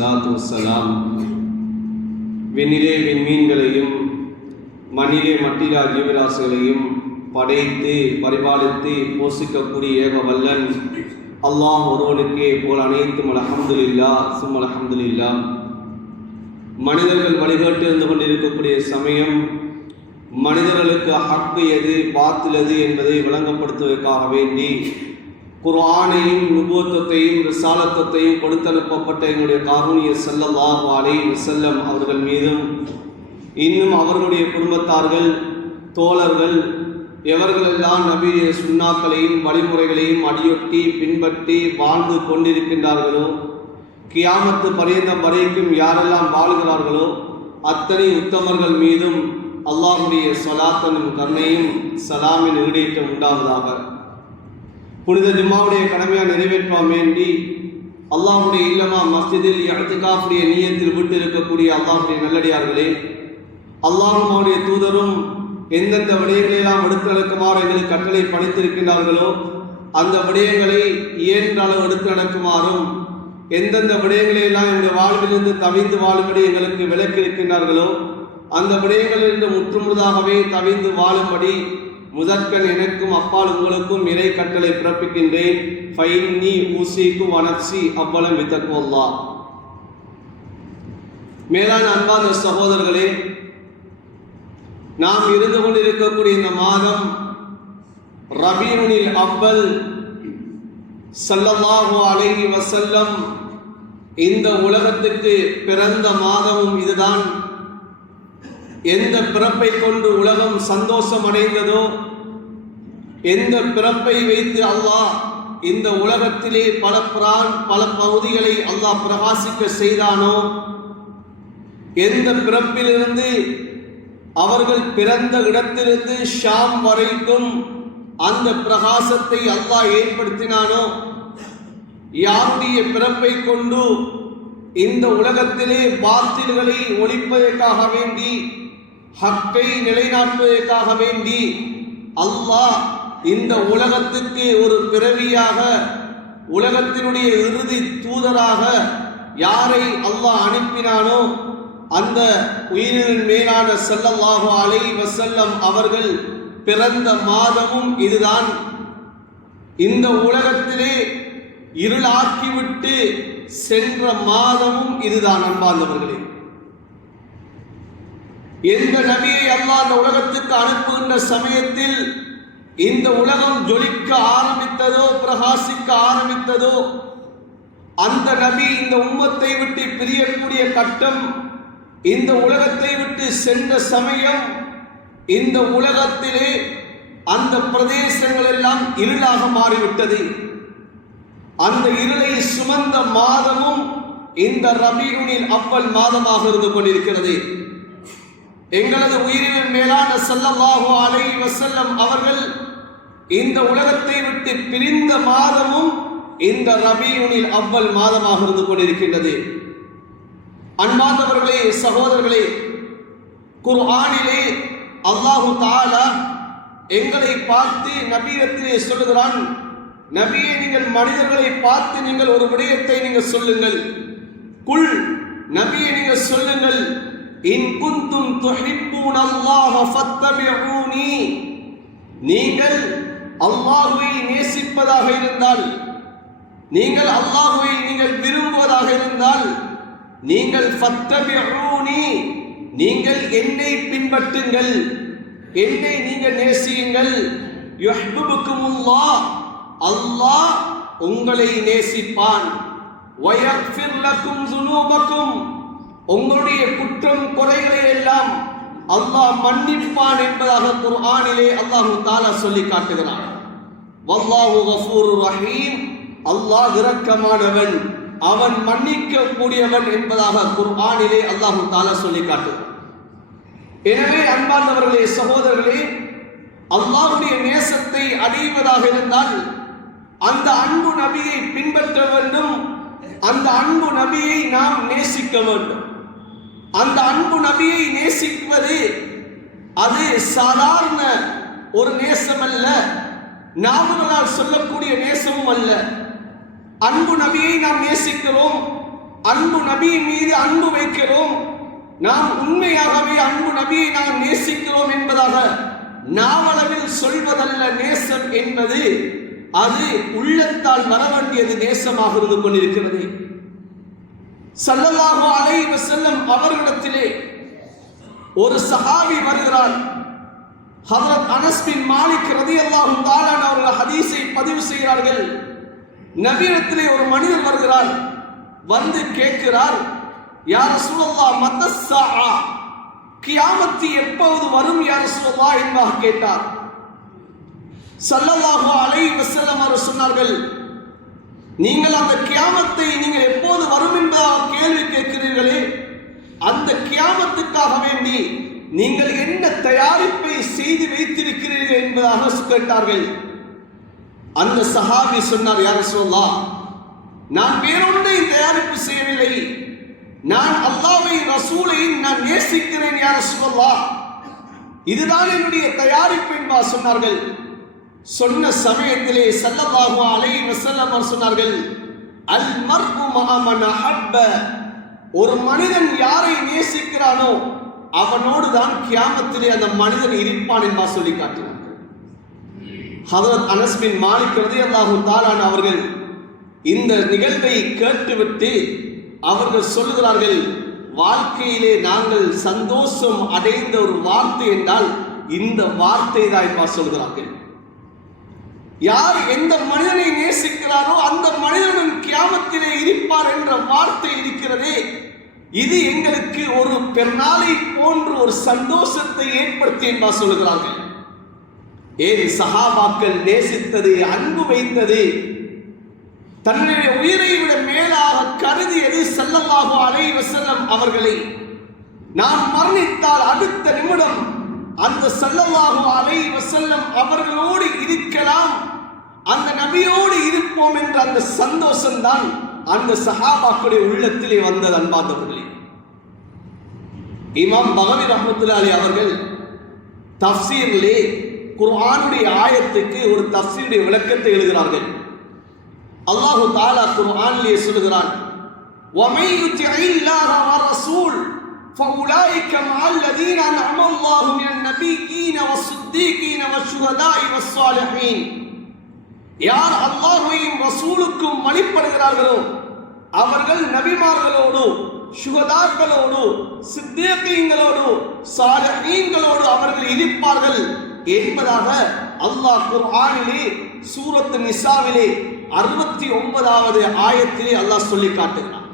வஸ்ஸலாத்து வஸ்ஸலாம். விண்ணிலே விண்மீன்களையும் மண்ணிலே மட்டிலா ஜீவராசிகளையும் படைத்து பரிபாலித்து போஷிக்கக்கூடிய ஏக வல்லன் அல்லாஹ் ஒருவனுக்கே போல் அனைத்தும் அல்ஹம்துலில்லாஹ் சும்மா அல்ஹம்துலில்லாஹ். மனிதர்கள் வழிகாட்டு இருந்து கொண்டிருக்கக்கூடிய சமயம் மனிதர்களுக்கு ஹக்கு எது பாத்தில் எது என்பதை விளங்கப்படுத்துவதற்காக வேண்டி குர்ஆனையும் நுபுவத்தையும் ரிசாலத்தையும் கொடுத்தனுப்பப்பட்ட எங்களுடைய காரூணிய ஸல்லல்லாஹு அலைஹி வஸல்லம் அவர்கள் மீதும் இன்னும் அவர்களுடைய குடும்பத்தார்கள் தோழர்கள் எவர்களெல்லாம் நபிய சுன்னாக்களையும் வழிமுறைகளையும் அடியொட்டி பின்பற்றி வாழ்ந்து கொண்டிருக்கின்றார்களோ கியாமத்து பரியந்தம் வரைக்கும் யாரெல்லாம் வாழ்கிறார்களோ அத்தனை உத்தமர்கள் மீதும் அல்லாஹுடைய ஸலாத்தனும் கருணையும் சலாமின் ஈடேற்றம் உண்டாவதாக. புனித ஜும்மாவுடைய கடமையாக நிறைவேற்ற வேண்டி அல்லாஹுடைய இல்லமா மஸ்ஜிதில் இஅ்திகாஃபுடைய நியத்தில் விட்டு இருக்கக்கூடிய அல்லாஹுடைய நல்லடியார்களே, அல்லாஹ்வும் அவருடைய தூதரும் எந்தெந்த விடயங்களெல்லாம் எடுத்துரைக்குமாறு எங்களுக்கு கட்டளை பணித்திருக்கின்றார்களோ அந்த விடயங்களை இயன்ற அளவு எடுத்து நடக்குமாறும் எந்தெந்த விடயங்களையெல்லாம் எங்களுடைய வாழ்விலிருந்து தவிந்து வாழும்படி எங்களுக்கு விலக்கி இருக்கின்றார்களோ அந்த விடயங்களிலிருந்து முற்றுமுழுதாகவே தவிந்து வாழும்படி முதற்கண் எனக்கும் அப்பால் உங்களுக்கும் இறை கட்டளை பிறப்பிக்கின்றேன். ஃபைன்னி ஊசிக்கு வனப்சி அவ்வளம் வித்தக்குவல்லா. மேலான அன்பான சகோதரர்களே, நாம் இருந்து கொண்டிருக்கக்கூடிய இந்த மாதம் ரபீஉல் அவ்வல் ஸல்லல்லாஹு அலைஹி வஸல்லம் இந்த உலகத்துக்கு பிறந்த மாதமும் இதுதான். எந்த பிறப்பை கொண்டு உலகம் சந்தோஷம் அடைந்ததோ, எந்த பிறப்பை வைத்து அல்லாஹ் இந்த உலகத்திலே பல பகுதிகளை அல்லாஹ் பிரகாசிக்க செய்தானோ, எந்த பிறப்பிலிருந்து அவர்கள் பிறந்த இடத்திலிருந்து ஷாம் வரைக்கும் அந்த பிரகாசத்தை அல்லாஹ் ஏற்படுத்தினானோ, யாருடைய பிறப்பை கொண்டு இந்த உலகத்திலே பாத்தில்களை ஒழிப்பதற்காக வேண்டி ஹக்கை நிலைநாட்டுவதற்காக வேண்டி அல்லாஹ் இந்த உலகத்துக்கு ஒரு பிறவியாக உலகத்தினுடைய இறுதி தூதராக யாரை அல்லாஹ் அனுப்பினானோ அந்த உயிரின் மேலான ஸல்லல்லாஹு அலைஹி வஸல்லம் அவர்கள் பிறந்த மாதமும் இதுதான். இந்த உலகத்திலே இருளாக்கிவிட்டு சென்ற மாதமும் இதுதான். அன்பார்ந்தவர்களே, எந்த நபியை அல்லாஹ் இந்த உலகத்துக்கு அனுப்புகின்ற சமயத்தில் இந்த உலகம் ஜொலிக்க ஆரம்பித்ததோ பிரகாசிக்க ஆரம்பித்ததோ அந்த நபி இந்த உம்மத்தை விட்டு பிரியக்கூடிய கட்டம், இந்த உலகத்தை விட்டு சென்ற சமயம் இந்த உலகத்திலே அந்த பிரதேசங்கள் எல்லாம் இருளாக மாறிவிட்டது. அந்த இருளை சுமந்த மாதமும் இந்த ரபீஉல் அவ்வல் மாதமாக இருந்து கொண்டிருக்கிறது. எங்களது உயிரின் மேலான ஸல்லல்லாஹு அலைஹி வஸல்லம் அவர்கள் இந்த உலகத்தை விட்டு பிரிந்த மாதமும் இந்த ரபீஉல் அவ்வல் மாதமாக இருந்து கொண்டிருக்கின்றது. அன்பார்ந்தவர்களே, சகோதரர்களே, குர்ஆனிலே அல்லாஹு தஆலா எங்களை பார்த்து நபியிடத்திலே சொல்லுகிறான், நபியே, நீங்கள் மனிதர்களை பார்த்து நீங்கள் ஒரு விடயத்தை நீங்கள் சொல்லுங்கள். குல், நபியே நீங்கள் சொல்லுங்கள், இன் குன்தும் துஹிப்பூனல்லாஹ ஃபத்தபிஊனி, நீங்கள் அல்லாஹ்வை நேசிப்பதாக இருந்தால், நீங்கள் அல்லாஹ்வை நீங்கள் விரும்புவதாக இருந்தால், நீங்கள் ஃபத்தபிஊனி, நீங்கள் என்னை பின்பற்றுங்கள், என்னை நீங்கள் நேசியுங்கள். யுஹ்பிபுக்குமுல்லாஹ், அல்லாஹ் உங்களை நேசிப்பான். வயக்ஃபிர் லக்கும் ஸுனூபக்கும், உங்களுடைய குற்றம் குறைகளை எல்லாம் அல்லாஹ் மன்னிப்பான் என்பதாக குர்ஆனிலே அல்லாஹ் தஆலா சொல்லி காட்டுகிறான். வல்லாஹு கஃபூருர் ரஹீம், அல்லாஹ் இரக்கமானவன், அவன் மன்னிக்க கூடியவன் என்பதாக குர்ஆனிலே அல்லாஹ் தஆலா சொல்லி காட்டுகிறான். எனவே அன்பார்ந்தவர்களே, சகோதரர்களே, அல்லாஹ்வுடைய நேசத்தை அடைவதாக இருந்தால் அந்த அன்பு நபியை பின்பற்ற வேண்டும். அந்த அன்பு நபியை நாம் நேசிக்க வேண்டும். அந்த அன்பு நபியை நேசிப்பது அது சாதாரண ஒரு நேசம் அல்ல, நாமளால் சொல்லக்கூடிய நேசமும் அல்ல. அன்பு நபியை நாம் நேசிக்கிறோம். அன்பு நபி மீது அன்பு வைக்கிறோம், நாம் உண்மையாகவே அன்பு நபியை நாம் நேசிக்கிறோம் என்பதாக நாவளவில் சொல்வதல்ல நேசம் என்பது. அது உள்ளத்தால் வர வேண்டியது நேசமாக இருந்து கொண்டிருக்கிறது. ஸல்லல்லாஹு அலைஹி வஸல்லம் அவர்களிடத்திலே ஒரு சஹாபி வருகிறார். ஹஜ்ரத் அனஸ் பின் மாலிக் ரலியல்லாஹு தஆலா அவர்கள் ஹதீஸை பதிவு செய்கிறார்கள். நபியிடத்திலே ஒரு மனிதர் வருகிறார், வந்து கேட்கிறார், யா ரசூலல்லாஹ் மத்தஸ்ஸாஅ, கியாமத் எப்போது வரும் யா ரசூலல்லாஹ் என்பதாக கேட்டார். ஸல்லல்லாஹு அலைஹி வஸல்லம் அவர்கள் சொன்னார்கள், நீங்கள் அந்த கியாமத்தை நீங்கள் எப்போது வரும் என்பதாக கேள்வி கேட்கிறீர்களே, அந்த கியாமத்துக்காக வேண்டி நீங்கள் என்ன தயாரிப்பை செய்து வைத்திருக்கிறீர்கள் என்பதாக கேட்டார்கள். அந்த சஹாபி சொன்னார், யா ரசூலல்லாஹ், நான் வேறொன்றை தயாரிப்பு செய்யவில்லை, நான் அல்லாஹ்வை ரசூலையும் நான் நேசிக்கிறேன் யா ரசூலல்லாஹ், இதுதான் என்னுடைய தயாரிப்பு என்பதாக சொன்னார்கள். சொன்ன சமயத்திலே ஸல்லல்லாஹு அலைஹி வஸல்லம் சொன்னார்கள், அல் மர்உ மஅ மன் அஹப்ப, ஒரு மனிதன் யாரை நேசிக்கிறானோ அவனோடு தான் கியாமத்திலே அந்த மனிதன் இருப்பான் என்பதாக சொல்லி காட்டினார்கள். ஹஜ்ரத் அனஸ் பின் மாலிக் ரலியல்லாஹு தஆலா அவர்கள் இந்த நிகழ்வை கேட்டுவிட்டு அவர்கள் சொல்லுகிறார்கள், வாழ்க்கையிலே நாங்கள் சந்தோஷம் அடைந்த ஒரு வார்த்தை என்றால் இந்த வார்த்தை தான் சொல்கிறார்கள். யார் எந்த மனிதனை நேசிக்கிறாரோ அந்த மனிதனும் கியாமத்திலே இருப்பார் என்ற வார்த்தை இருக்கிறதே, இது எங்களுக்கு ஒரு பெருநாளை போன்று ஒரு சந்தோஷத்தை ஏற்படுத்தி என்பா சொல்லுகிறார்கள். ஏன் சஹாபாக்கள் நேசித்தது, அன்பு வைத்தது, தன்னுடைய உயிரை விட மேலாக கருதியது ஸல்லல்லாஹு அலைஹி வஸல்லம் அவர்களை. நாம் மரணித்தால் அடுத்த நிமிடம் அந்த ஸல்லல்லாஹு அலைஹி வஸல்லம் அவர்களோடு இருக்கலாம், அந்த நபியோடு இருப்போம் என்ற அந்த சந்தோஷம் தான் அந்த சஹாபாக்களுடைய உள்ளத்திலே வந்தது. அன்பார்ந்தவர்களே, இமாம் பகவி ரஹ்மத்துல்லாஹி அலைஹி அவர்கள் தஃப்சீரிலே குர்ஆனுடைய ஆயத்துக்கு ஒரு தஃப்சீருடைய விளக்கத்தை எழுதுகிறார்கள். அல்லாஹு தஆலா குர்ஆனிலே சொல்கிறான், وَمَن يُطِعِ اللَّهَ وَالرَّسُولَ فَأُولَٰئِكَ مَعَ الَّذِينَ أَنْعَمَ اللَّهُ مِنَ النَّبِيِّينَ وَالصِّدِّيقِينَ وَالشُّهَدَاءِ وَالصَّالِحِينَ. யார் அல்லாஹ்வையும் ரசூலுக்கும் வழிபடுகிறார்களோ அவர்கள் நபிமார்களோடு, சுஹதாக்களோடு, சித்தீகீன்களோடு, சாலிஹீன்களோடு அவர்கள் இருப்பார்கள் என்பதாக அல்லாஹ் குர்ஆனிலே சூரத் நிசாவிலே 69வது ஆயத்திலே அல்லாஹ் சொல்லி காட்டுகிறார்.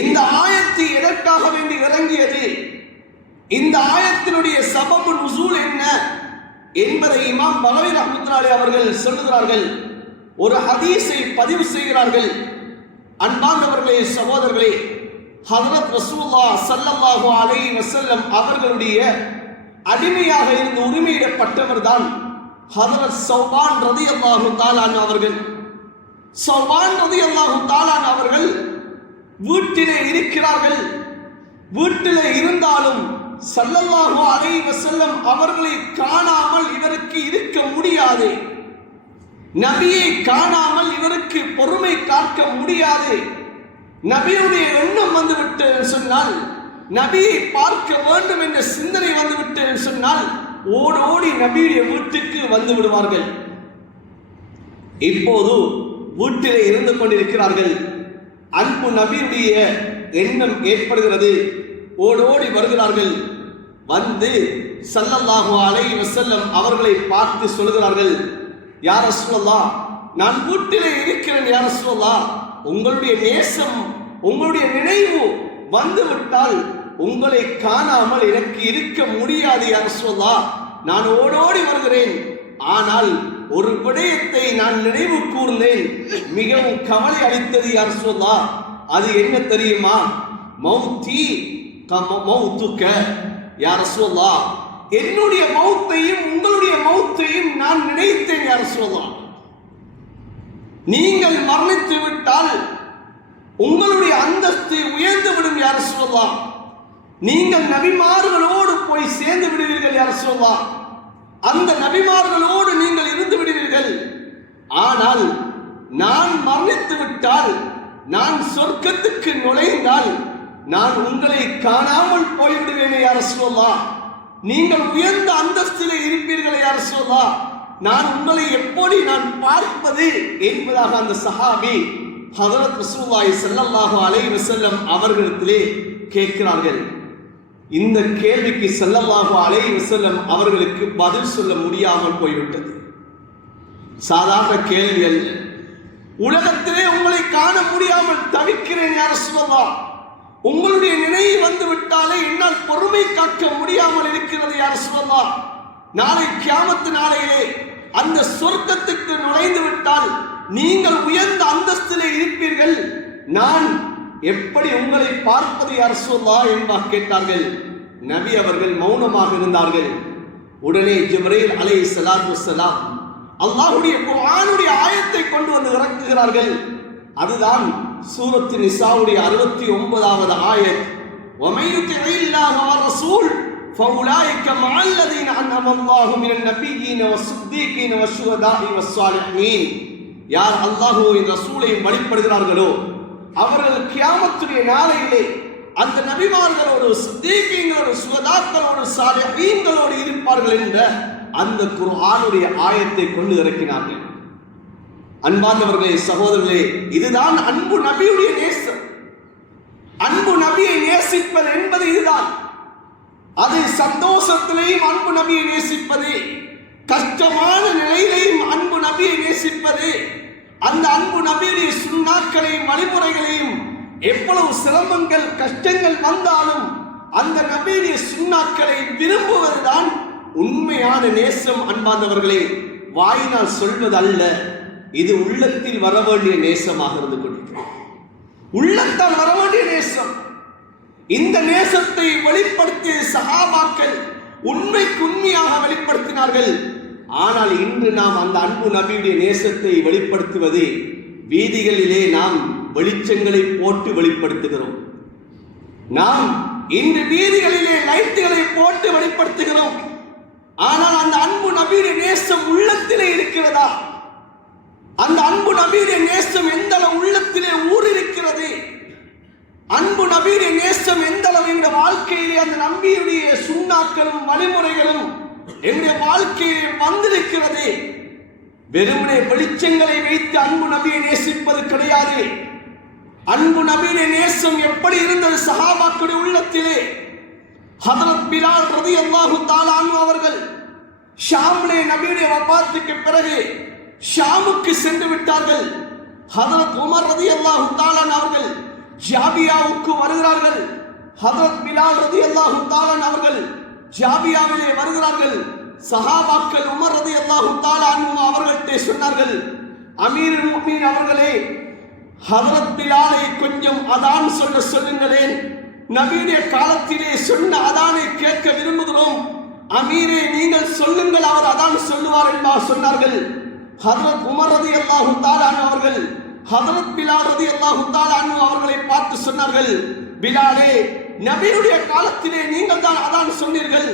இந்த ஆயத்து எதற்காக வேண்டி இறங்கியது, இந்த ஆயத்தினுடைய சபபு நுசூல் என்ன என்பதை இமாம் பகவி ரஹ்மத்துல்லாஹி அவர்கள் சொல்லுகிறார்கள். ஒரு ஹதீஸை பதிவு செய்கிறார்கள். அன்பார்ந்தவர்களே, சகோதரர்களே, ஹஜ்ரத் ரசூலுல்லாஹ் ஸல்லல்லாஹு அலைஹி வஸல்லம் அவர்களுடைய அடிமையாக இருந்து உரிமையிடப்பட்டவர் தான் ஹஜ்ரத் ஸௌபான் ரலியல்லாஹு தஆலா அவர்கள். ஸௌபான் ரலியல்லாஹு தஆலா அவர்கள் வீட்டிலே இருக்கிறார்கள். வீட்டிலே இருந்தாலும் ஸல்லல்லாஹு அலைஹி வஸல்லம் அவர்களை காணாமல் இவருக்கு இருக்க முடியாது. நபியை காணாமல் இவருக்கு பொறுமை காக்க முடியாது. நபியுடைய எண்ணம் வந்துவிட்டு சொன்னால், நபியை பார்க்க வேண்டும் என்ற சிந்தனை வந்துவிட்டு சொன்னால் ஓடோடி நபியுடைய வீட்டுக்கு வந்து விடுவார்கள். இப்போது வீட்டிலே இருந்து கொண்டிருக்கிறார்கள். அன்பு நபியுடைய எண்ணம் ஏற்படுகிறது. ஓடோடி வருகிறார்கள். வந்து ஸல்லல்லாஹு அலைஹி வஸல்லம் அவர்களை பார்த்து சொல்கிறார்கள், யா ரசூலல்லாஹ், நான் வீட்டிலே இருக்கிறேன் யா ரசூலல்லாஹ், உங்களுடைய நேசம், உங்களுடைய நினைவு வந்துவிட்டால் உங்களை காணாமல் எனக்கு இருக்க முடியாது யா ரசூலல்லாஹ், நான் ஓடோடி வருகிறேன். ஆனால் ஒரு விடயத்தை நான் நினைவு கூர்ந்தேன், மிகவும் கவலை அளித்தது யா ரசூலல்லாஹ். அது என்ன தெரியுமா? மௌத்தி மௌத்துக்க யா ரசூலல்லாஹ், என்னுடைய மௌத்தையும் உங்களுடைய மௌத்தையும் நான் நினைத்தேன் யா ரசூலல்லாஹ். நீங்கள் மரணித்து விட்டால் உங்களுடைய அந்தஸ்து உயர்ந்து விடும் யா ரசூலல்லாஹ். நீங்கள் நபிமார்களோடு போய் சேர்ந்து விடுவீர்கள் யா ரசூலல்லாஹ். அந்த நபிமார்களோடு நீங்கள் இருந்து விடுவீர்கள். ஆனால் நான் மரணித்து விட்டால் நான் சொர்க்கத்துக்கு நுழைந்தால் நான் உங்களை காணாமல் போய்விடுவேனே யா ரசூலல்லாஹ். நீங்கள் உயர்ந்த அந்தஸ்திலே இருப்பீர்களே யா ரசூலல்லாஹ், நான் உங்களை எப்படி நான் பார்ப்பது என்பதாக அந்த சஹாபி ஹஜ்ரத் ரசூலுல்லாஹி ஸல்லல்லாஹு அலைஹி வஸல்லம் அவர்களிடத்திலே கேட்கிறார்கள். இந்த கேள்விக்கு ஸல்லல்லாஹு அலைஹி வஸல்லம் அவர்களுக்கு பதில் சொல்ல முடியாமல் போய்விட்டது. சாதாரண கேள்வி அல்ல. உலகத்திலே உங்களை காண முடியாமல் தவிக்கிறேன் யா ரசூலல்லாஹ், உங்களுடைய நினைவு வந்து விட்டாலே என்னால் பொறுமை காக்க முடியாமல் இருக்கிறது யா ரசூலல்லாஹ். நாளை கியாமத்து நாளையிலே அந்த சொர்க்கத்துக்கு நுழைந்து விட்டால் நீங்கள் உயர்ந்த அந்தஸ்திலே இருப்பீர்கள், நான் எப்படி உங்களை பார்ப்பது யா ரசூலல்லாஹ் என்பதாக கேட்டார்கள். நபி அவர்கள் மௌனமாக இருந்தார்கள். உடனே ஜிப்ரீல் அலைஹிஸ்ஸலாத்து வஸ்ஸலாம் அல்லாஹ்வுடைய குர்ஆனுடைய ஆயத்தை கொண்டு வந்து இறக்குகிறார்கள். அதுதான் சூரத்து நிசாவுடைய 69வது ஆயத். وَمَن يُطِعِ اللَّهَ وَالرَّسُولَ فَأُولَٰئِكَ مَعَ الَّذِينَ أَنْعَمَ اللَّهُ مِنَ النَّبِيِّينَ وَالصِّدِّيقِينَ وَالشُّهَدَاءِ وَالصَّالِحِينَ. யார் அல்லாஹ்வின் ரசூலையும் வழிபடுகிறார்களோ அவர்கள் கியாமத்துடைய நாளையிலே அந்த நபிமார்களோடு, சித்தீகீன்களோடு, சுஹதாக்களோடு, சாலிஹீன்களோடு இருப்பார்கள் என்ற அந்த குர்ஆனுடைய ஆயத்தை கொண்டு இறக்கினார்கள். அன்பார்ந்தவர்களே, சகோதரர்களே, இதுதான் அன்பு நபியுடைய நேசம். அன்பு நபியை நேசிப்பது என்பது இதுதான். அது சந்தோஷத்திலேயும் அன்பு நபியை நேசிப்பது, கஷ்டமான நிலையிலேயும் அன்பு நபியை நேசிப்பது, அந்த அன்பு நபியுடைய சுன்னாக்களையும் வழிமுறைகளையும் எவ்வளவு சிரமங்கள் கஷ்டங்கள் வந்தாலும் அந்த நபியுடைய சுன்னாக்களை விரும்புவதுதான் உண்மையான நேசம். அன்பார்ந்தவர்களே, வாயினால் சொல்வது அல்ல, இது உள்ளத்தில் வர வேண்டிய நேசமாக இருந்து கொண்டிருக்கிறது. உள்ளத்தால் வர வேண்டிய நேசம். இந்த நேசத்தை வெளிப்படுத்திய சஹாபாக்கள் உண்மைக்கு உண்மையாக வெளிப்படுத்தினார்கள். ஆனால் இன்று நாம் அந்த அன்பு நபியுடைய நேசத்தை வெளிப்படுத்துவது வீதிகளிலே நாம் வெளிச்சங்களை போட்டு வெளிப்படுத்துகிறோம். நாம் இன்று வீதிகளிலே லைட்டுகளை போட்டு வெளிப்படுத்துகிறோம். ஆனால் அந்த அன்பு நபியுடைய நேசம் உள்ளத்திலே இருக்கிறதா? அந்த அன்பு நபியுடைய நேசம் எந்த அளவு உள்ளத்திலே ஊறிருக்கிறது? அன்பு நபியுடைய நேசம் எந்த அளவு எங்களுடைய வாழ்க்கையிலே அந்த நபியுடைய சுன்னாக்களும் வழிமுறைகளும் எங்களுடைய வாழ்க்கையிலே வந்திருக்கிறது? வெறுமனே வெளிச்சங்களை வைத்து அன்பு நபியை நேசிப்பது கிடையாது. அன்பு நபியுடைய நேசம் எப்படி இருந்தது சஹாபாக்களுடைய உள்ளத்திலே? ஹஜ்ரத் பிலால் ரலியல்லாஹு தஆலா அன்ஹு அவர்கள் ஷாமிலே நபியுடைய வஃபாத்துக்கு பிறகு ஷாமுக்கு சென்று விட்டார்கள். ஹஜ்ரத் உமர் ரலியல்லாஹு தஆலா அவர்கள் ஜாபியாவுக்கு வருகிறார்கள். ஹஜ்ரத் பிலால் ரலியல்லாஹு தஆலா அவர்கள் ஜாபியாவிலே வருகிறார்கள். சஹாபாக்கள் உமர் ரலியல்லாஹு தஆலா அன்ஹு அவர்கள்ட்ட சொன்னார்கள், அமீருல் முஃமினீன் அவர்களே, ஹஜ்ரத் பிலாலை கொஞ்சம் அதான் சொல்லுங்களேன். நபியுடைய காலத்திலே சொன்ன அதானை கேட்க விரும்புகிறோம். அமீரே, நீங்கள் சொல்லுங்கள், அவர் அதான் சொல்லுவார் என்பா சொன்னார்கள். ஹஜ்ரத் உமர் ரலியல்லாஹு தஆலா அவர்கள் ஹஜ்ரத் பிலால் ரலியல்லாஹு தஆலா அவர்களை பார்த்து சொன்னார்கள், பிலாலே, நபியுடைய காலத்திலே நீங்கள் தான் அதான் சொன்னீர்கள்,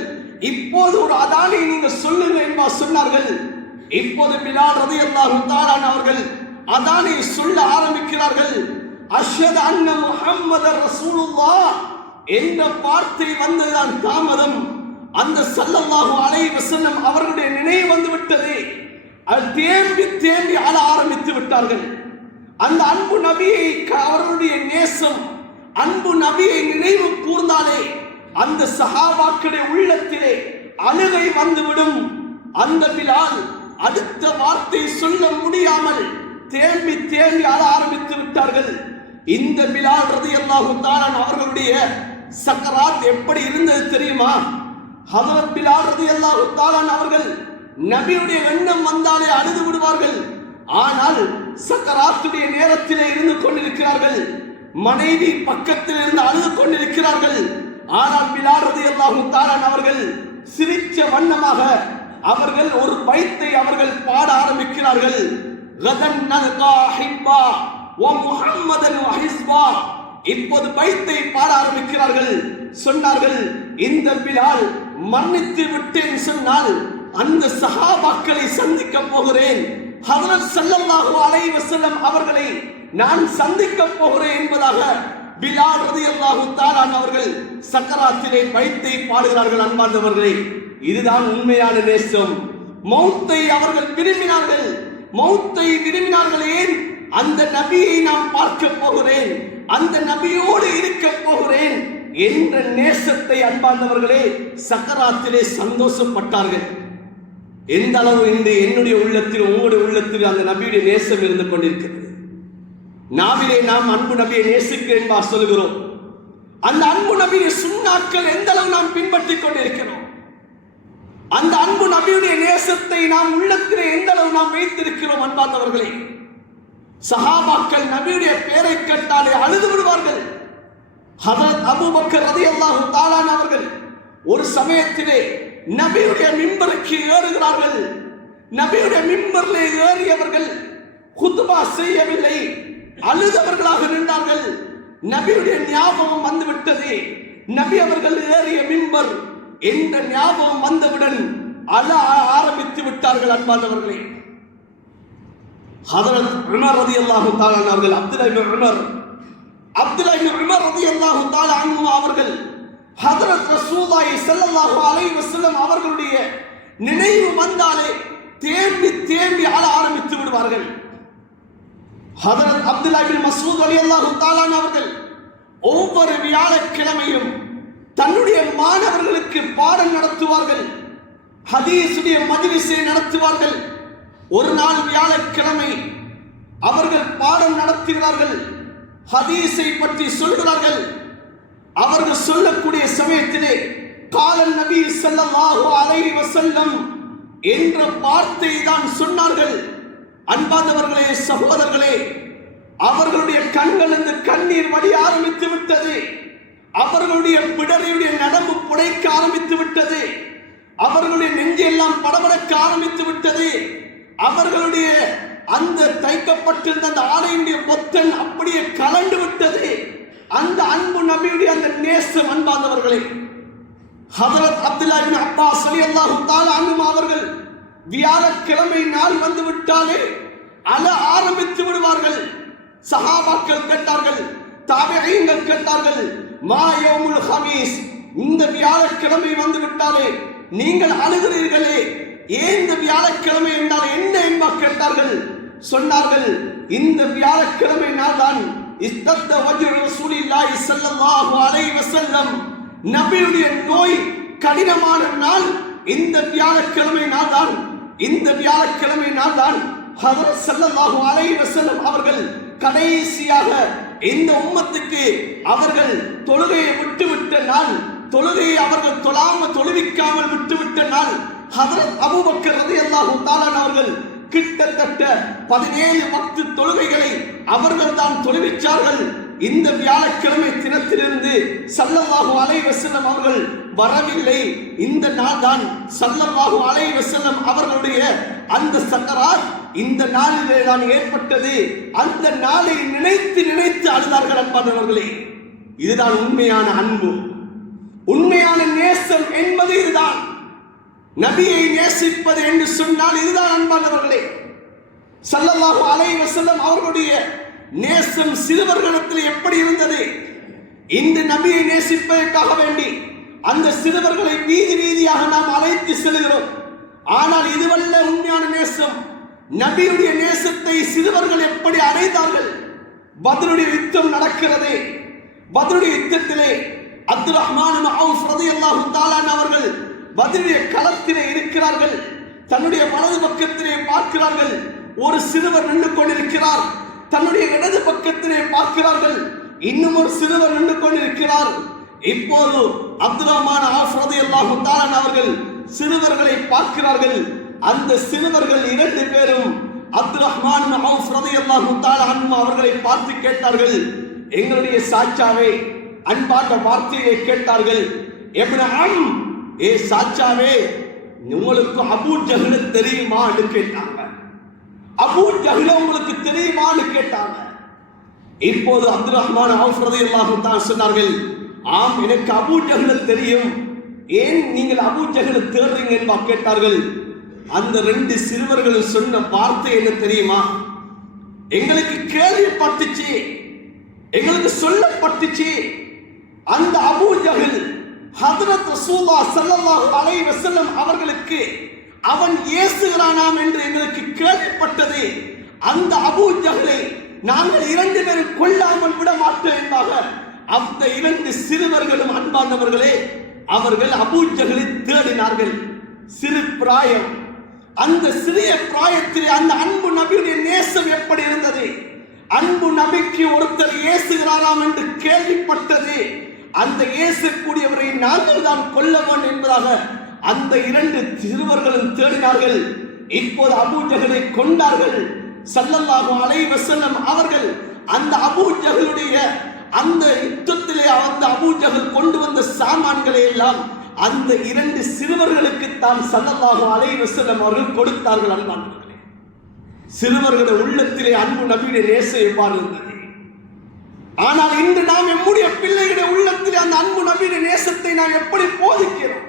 இப்போது ஒரு அதானை நீங்கள் சொல்லுங்கள் என்பா சொன்னார்கள். இப்போது பிலால் ரலியல்லாஹு தஆலா அவர்கள் அதானை சொல்ல ஆரம்பிக்கிறார்கள். அஷ்ஹது அன்ன முஹம்மதர் ரசூலுல்லாஹ் என்ற வார்த்தை வந்ததுதான் தாமதம். அந்த ஸல்லல்லாஹு அலைஹி வஸல்லம் அவர்களுடைய நினைவு வந்து விட்டது. தேம்பி தேம்பி அழ ஆரம்பித்து விட்டார்கள். அந்த அன்பு நபியை, அவர்களுடைய நேசம், அன்பு நபியை நினைவு கூர்ந்தாலே அந்த சஹாபாக்களுடைய உள்ளத்திலே அழுகை வந்துவிடும். அந்த பிலால் அடுத்த வார்த்தை சொல்ல முடியாமல் தேம்பி தேம்பி அழ ஆரம்பித்து விட்டார்கள். இந்த பிலால் ரலியல்லாஹு தஆலா அவர்களுடைய சக்கராத் எப்படி இருந்தது தெரியுமா? ஹஜ்ரத் பிலால் ரலியல்லாஹு தஆலா அவர்கள் நபியுடைய எண்ணம் வந்தாலே அழுது விடுவார்கள். ஆனால் சக்கராத்துடைய நேரத்திலே இருந்து கொண்டிருக்கிறார்கள். மனைவி பக்கத்தில் இருந்து அழுது கொண்டிருக்கிறார்கள். ஆனால் பிலால் ரலியல்லாஹு தஆலா அவர்கள் சிரிச்ச வண்ணமாக அவர்கள் ஒரு பைத்தை அவர்கள் பாட ஆரம்பிக்கிறார்கள். கதன் நல்கா ஹிப்பா வ முஹம்மதன் வ ஹிஸ்பா. இப்போது பைத்தை பாட ஆரம்பிக்கிறார்கள். சொன்னார்கள், இந்த பிலால் மன்னித்து விட்டேன் சொன்னால் அந்த சஹாபாக்களை சந்திக்க போகிறேன். ஹஜ்ரத் ஸல்லல்லாஹு அலைஹி வஸல்லம் அவர்களை நான் சந்திக்க போகிறேன் என்பதாக பிலால் ரலியல்லாஹு தஆலா அவர்கள் சக்கராத்திலே வைத்தை பாடுகிறார்கள். அன்பார்ந்தவர்களே, இதுதான் உண்மையான நேசம். மௌத்தை அவர்கள் விரும்பினார்கள். மௌத்தை விரும்பினார்கள். ஏன்? அந்த நபியை நான் பார்க்க போகிறேன், அந்த நபியோடு இருக்க போகிறேன் என்ற நேசத்தை அன்பார்ந்தவர்களே சக்கராத்திலே சந்தோஷப்பட்டார்கள். எந்த அளவு இன்று என்னுடைய உள்ளத்தில் உங்களுடைய உள்ளத்தில் அந்த நபியுடைய நேசம் இருந்து கொண்டிருக்கிறது. நாவிலே நாம் அன்பு நபியை நேசிக்கிறேன் என்பா சொல்கிறோம். அந்த அன்பு நபியை சுன்னாக்கள் எந்த அளவு நாம் பின்பற்றிக் கொண்டிருக்கிறோம். அந்த அன்பு நபியுடைய நேசத்தை நாம் உள்ளத்திலே எந்த அளவு நாம் வைத்திருக்கிறோம். அன்பார்ந்தவர்களே, சஹாபாக்கள் நபியுடைய பெயரை கேட்டாலே அழுது விடுவார்கள். ஹதரத் அபூபக்கர் ரலியல்லாஹு தஆலா அவர்கள் ஒரு சமயத்திலே நபியுடைய மிம்பருக்கு ஏறுகிறார்கள். நபியுடைய மிம்பரிலே ஏறியவர்கள் குத்பா செய்யவில்லை, அழுதவர்களாக நின்றார்கள். நபியுடைய ஞாபகம் வந்துவிட்டது. நபி அவர்கள் ஏறிய மிம்பர் என்ற ஞாபகம் வந்தவுடன் அழ ஆரம்பித்து விட்டார்கள். அன்பானவர்களே, ஹதரத் உமர் ரலியல்லாஹு தஆலா அவர்கள் அப்துல்லாஹ் இப்னு உமர் ரலியல்லாஹு தஆலா அன்ஹு அவர்கள் ஹதரத் ரசூலுல்லாஹி ஸல்லல்லாஹு அலைஹி வஸல்லம் அவர்களுடைய நினைவு வந்தாலே தேம்பி தேம்பி அழ ஆரம்பித்து விடுவார்கள். ஹதரத் அப்துல்லாஹ் இப்னு மஸ்ஊத் ரலியல்லாஹு தஆலா அவர்கள் ஒவ்வொரு வியாழக்கிழமையும் தன்னுடைய மாணவர்களுக்கு பாடம் நடத்துவார்கள். ஹதீஸுடைய மஜ்லிஸை நடத்துவார்கள். ஒரு நாள் வியாழக்கிழமை அவர்கள் பாடம் நடத்துகிறார்கள். ஹதீஸை பற்றி சொல்கிறார்கள். அவர்கள் சொல்லக்கூடிய சமயத்திலே காலன் நபி ஸல்லல்லாஹு அலைஹி வஸல்லம் என்ற வார்த்தை தான் சொன்னார்கள். அன்பார்ந்தவர்களே, சகோதரர்களே, அவர்களுடைய கண்களிலிருந்து கண்ணீர் வடிய ஆரம்பித்து விட்டது. அவர்களுடைய பிடரையுடைய நரம்பு புடைக்க ஆரம்பித்து விட்டது. அவர்களுடைய நெஞ்செல்லாம் படபடக்க ஆரம்பித்து விட்டது. அவர்களுடைய அந்த தைக்கப்பட்டிருந்த அந்த ஆடையுடைய பொத்தன் அப்படியே கலண்டு விட்டது. அந்த அன்பு நபியுடைய அந்த நேசம். அன்பார்ந்தவர்களே, ஹதரத் அப்துல்லாஹ் இப்னு அப்பாஸ் ரலியல்லாஹு தஆலா அன்ஹு அவர்கள் வியாழக்கிழமை நாள் வந்து விட்டாலே அழ ஆரம்பித்து விடுவார்கள். சஹாபாக்கள் கேட்டார்கள், தாபிஈன்கள் கேட்டார்கள், மா யௌமுல் ஹமீஸ், இந்த வியாழக்கிழமை வந்து விட்டாலே நீங்கள் அழுகிறீர்களே, ஏன் இந்த வியாழக்கிழமை என்றால் என்ன என்பா கேட்டார்கள். சொன்னார்கள், இந்த வியாழக்கிழமை நாள் தான் இஸ்தத்த வஜ்ஹு ரசூலில்லாஹி ஸல்லல்லாஹு அலைஹி வஸல்லம், நபியுடைய நோய் கடினமான நாள் இந்த வியாழக்கிழமை நாள் தான். இந்த வியாழக்கிழமை நாள் தான் ஹதரத் ஸல்லல்லாஹு அலைஹி வஸல்லம் அவர்கள் கடைசியாக இந்த உம்மத்துக்கு அவர்கள் தொழுகையை விட்டுவிட்ட நாள், தொழுகையை அவர்கள் தொழுவிக்காமல் விட்டுவிட்ட நாள். ஹதரத் அபூபக்கர் ரலியல்லாஹு தஆலா அவர்கள் கிட்டத்தட்ட 17 வக்து தொழுகைகளை அவர்கள் தான் தொழுவிச்சார்கள். இந்த வியாழக்கிழமை தினத்திலிருந்து ஸல்லல்லாஹு அலைஹி வஸல்லம் அவர்கள் வரவில்லை. இந்த நாள் தான் ஸல்லல்லாஹு அலைஹி வஸல்லம் அவர்களுடைய அந்த சக்கராத் இந்த நாளிலே தான் ஏற்பட்டது. அந்த நாளை நினைத்து நினைத்து அழுதார்கள். அன்பானவர்களே, இதுதான் உண்மையான அன்பு, உண்மையான நேசம் என்பது இதுதான். நபியை நேசிப்பது என்று சொன்னால் இதுதான். அன்பானவர்களே, ஸல்லல்லாஹு அலைஹி வஸல்லம் அவர்களுடைய நேசம் சிறுவர்களிடத்தில் எப்படி இருந்தது? இந்த நபியை நேசிப்பதற்காக வேண்டி அந்த சிறுவர்களை வீதி வீதியாக நாம் அழைத்து செல்கிறோம். ஆனால் இதுவல்ல உண்மையான நேசம். நபியுடைய நேசத்தை சிறுவர்கள் எப்படி அடைந்தார்கள்? பத்ருடைய யுத்தம் நடக்கிறது. பத்ருடைய யுத்தத்திலே அப்துல் ரஹ்மான் இப்னு அவுஃப் ரலியல்லாஹு தஆலா அவர்கள் பத்ருடைய களத்திலே இருக்கிறார்கள். தன்னுடைய வலது பக்கத்திலே பார்க்கிறார்கள், ஒரு சிறுவர் நின்று கொண்டிருக்கிறார். தன்னுடைய இடது பக்கத்திலே பார்க்கிறார்கள், இன்னும் ஒரு சிறுவர் நின்று கொண்டிருக்கிறார். இப்போது அப்துல் ரஹ்மான் அவுஃப் ரலியல்லாஹு தஆலா அவர்கள் சிறுவர்களை பார்க்கிறார்கள். அந்த சிறுவர்கள் 2 பேரும் அப்துல் ரஹ்மான் இப்னு அவுஃப் ரலியல்லாஹு தஆலா அன்ஹு அவர்களை பார்த்து கேட்டார்கள், எங்களுடைய சாச்சாவே, அன்பான வார்த்தையை கேட்டார்கள். இப்னு அம், ஏ சாச்சாவே, உங்களுக்கு அபூ ஜஹல் தெரியுமா என்று கேட்டாங்க. அபூ ஜஹல் உங்களுக்கு தெரியுமான்னு கேட்டாங்க. இப்போது அப்துல் ரஹ்மான் அவுஃப் ரலியல்லாஹு தஆலா சொன்னார்கள், ஆம், எனக்கு அபூ ஜஹல் தெரியும். ஏன் நீங்கள் அபூ ஜஹல் தேடுறீங்க என்று கேட்டார்கள். அந்த 2 சிறுவர்கள் சொன்ன வார்த்தை என்ன தெரியுமா? எங்களுக்கு கேள்விப்பட்டுச்சு, எங்களுக்கு சொல்லப்பட்டுச்சு, அந்த அபூ ஜஹல் ஹஜ்ரத் ரசூலுல்லாஹ் ஸல்லல்லாஹு அலைஹி வஸல்லம் அவர்களுக்கு அவன் ஏசுகிறானாம் என்று எங்களுக்கு கேள்விப்பட்டது. அந்த அபூ ஜஹலை நாங்கள் 2 பேரும் கொல்லாமல் விட மாட்டோம் என்பதாக அந்த 2 சிறுவர்களும் அன்பானவர்களே அவர்கள் அபூ ஜஹலை தேடினார்கள். சிறு பிராயம், அந்த சிறிய பிராயத்திலே அந்த அன்பு நபியுடைய நேசம் எப்படி இருந்தது? அன்பு நபிக்கு ஒருத்தர் ஏசுகிறாராம் என்று கேள்விப்பட்டது. அந்த ஏசக்கூடியவரை நாங்கள் தான் கொல்லவன் என்பதாக அந்த 2 சிறுவர்களும் தேடினார்கள். இப்போது அபூ ஜஹலை கொண்டார்கள். ஸல்லல்லாஹு அலைஹி வஸல்லம் அவர்கள் அந்த அபூ ஜஹலுடைய அந்த யுத்தத்திலே அந்த அபூ ஜஹல் கொண்டு வந்த சாமான்களை எல்லாம் அந்த 2 சிறுவர்களுக்கு தான் ஸல்லல்லாஹு அலைஹி வஸல்லம் அவர்கள் கொடுத்தார்கள். அன்பானவர்களே, சிறுவர்களுடைய உள்ளத்திலே அன்பு நபியுடைய நேசம் எவ்வாறு இருந்தது? ஆனால் இன்று நாம் நம்முடைய பிள்ளைகளுடைய உள்ளத்திலே அந்த அன்பு நபியுடைய நேசத்தை நாம் எப்படி போதிக்கிறோம்?